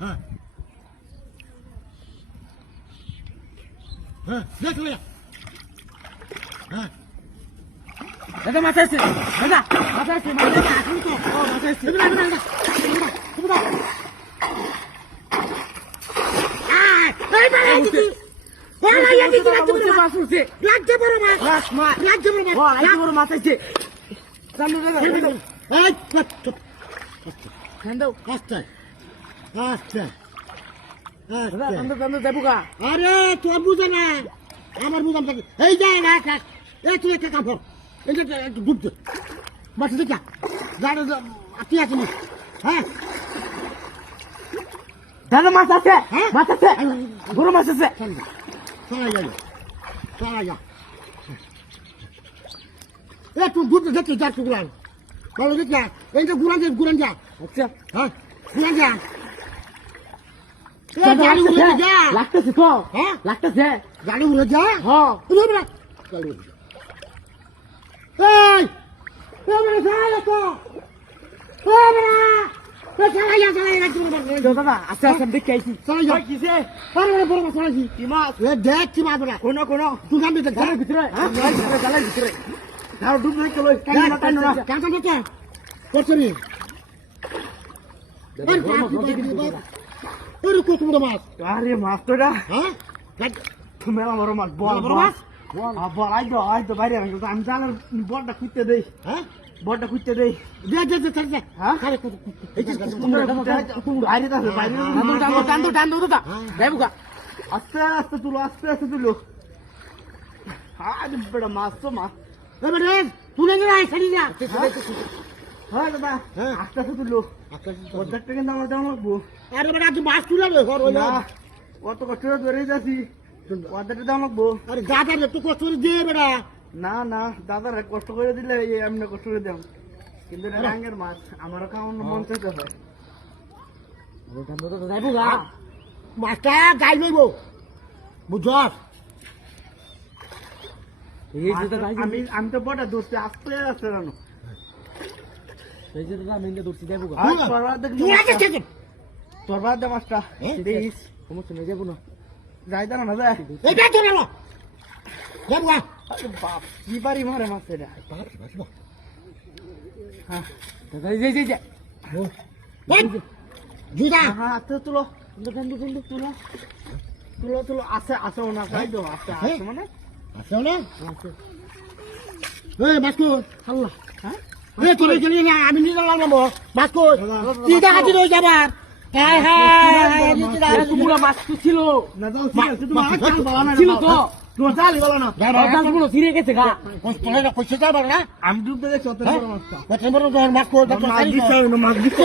হ্যাঁ হ্যাঁ দেখো হ্যাঁ দাদা মাথা আছে দাদা মাথা আছে মাথা আছে তো ও মাথা আছে তুমি না তুমি না এই বাবা দিদি ওলা ইয়া দিদি লাগতে বড় মাছ উঠছে লাগতে বড় মাছ লাগতে বড় মাছ লাগতে বড় মাছ আছে চালু দাদা এই চুপ খান্দ আস্তে আস্তে দাদা কান্দ দেবুকা আরে তোর বুঝে না আমার বুঝাম থাকে এই যায় না এই তুই একটা কাম কর এই যে একটু ডুব দে মাছ দেখা গাড়ি আতি আছে না হ্যাঁ দাদা মাছ আছে হ্যাঁ মাছ আছে বড় মাছ আছে চলা যা এই তুই ডুব দে দেখতে যা তুই গুলান বলো দেখ না এই যে গুলান যা আচ্ছা হ্যাঁ গুলান যা এই গাড়ি উড়ে যা লাগতেছে তো হ্যাঁ লাগতেছে গাড়ি উড়ে যা হ্যাঁ উড়ে না গাড়ি উড়ে যা এই এই সালা তো দাদা আচ্ছা আচ্ছা দেখে আইছি চলে যা কিসে আরে বড় মাছ চলে কি মাছ এ দেখ কি মাছ বড় কোন কোন তুই জানবি তো গালের ভিতরে গালের ভিতরে দাও ডুব নাই কই টাইনো না কেন তো করছনি আরে কত বড় মাছ আরে মাছ তোরা হ্যাঁ তুমি আমার বড় মাছ বল বড় মাছ বল আইতো বাইরে আমি জানার বলটা খুঁজতে দেই হ্যাঁ বলটা খুঁজতে দেই দে হ্যাঁ এই যে বাইরে দাও বাইরে টান দাও দেবুকা আস্তে আস্তে তুলো আরে বড় মাছ তো মাছ এবারে তুলে নিয়ে আয় ছাড়ি যা হ্যাঁ দাদা আস্তে আস্তে তুলো অর্ধেকটা কিন্তু আমার দাম লাগবো আরে বেটা তুই মাছ তুলে রে ঘর হইলো কত কষ্ট করে ধরে যাচ্ছি অর্ধেকটা দাম লাগবো আরে দাদা একটু কষ্ট করে দে বেটা না দাদার কষ্ট করে দিলে এমনি কষ্ট করে দাম কিন্তু রাঙ্গের মাছ আমারও কেমন মন চাইতে হয় মাছটা গাই লইব বুঝছস আমি তো বড় ধরছি আস্তে আস্তে রানো তোর বাদ দে মাছটা দিস সমস্যা নেই যাবো না যাই দাঁড়া না যায় এটা তো না যাবো বাপ কি বাড়ি মারে মাছ রে হ্যাঁ জুদা হ্যাঁ আস্তে তুলো তুলো আছে না খাই দো আছে মানে আছে না এই মাছকো আল্লাহ হ্যাঁ এই চলে গেলি না আমি নিজে লাগাবো মাছকো তুই দেখাচ্ছি রয়ে যাবার হ্যাঁ হ্যাঁ পুরো মাছ তো ছিল না ছিল তো তোমার চালি বলো না পুরো ছিঁড়ে গেছে গা কইছে যাবার না আমি ডুবতে দেখছি অত বড় মাছটা কত বড় মাছ কো মাছ দিতে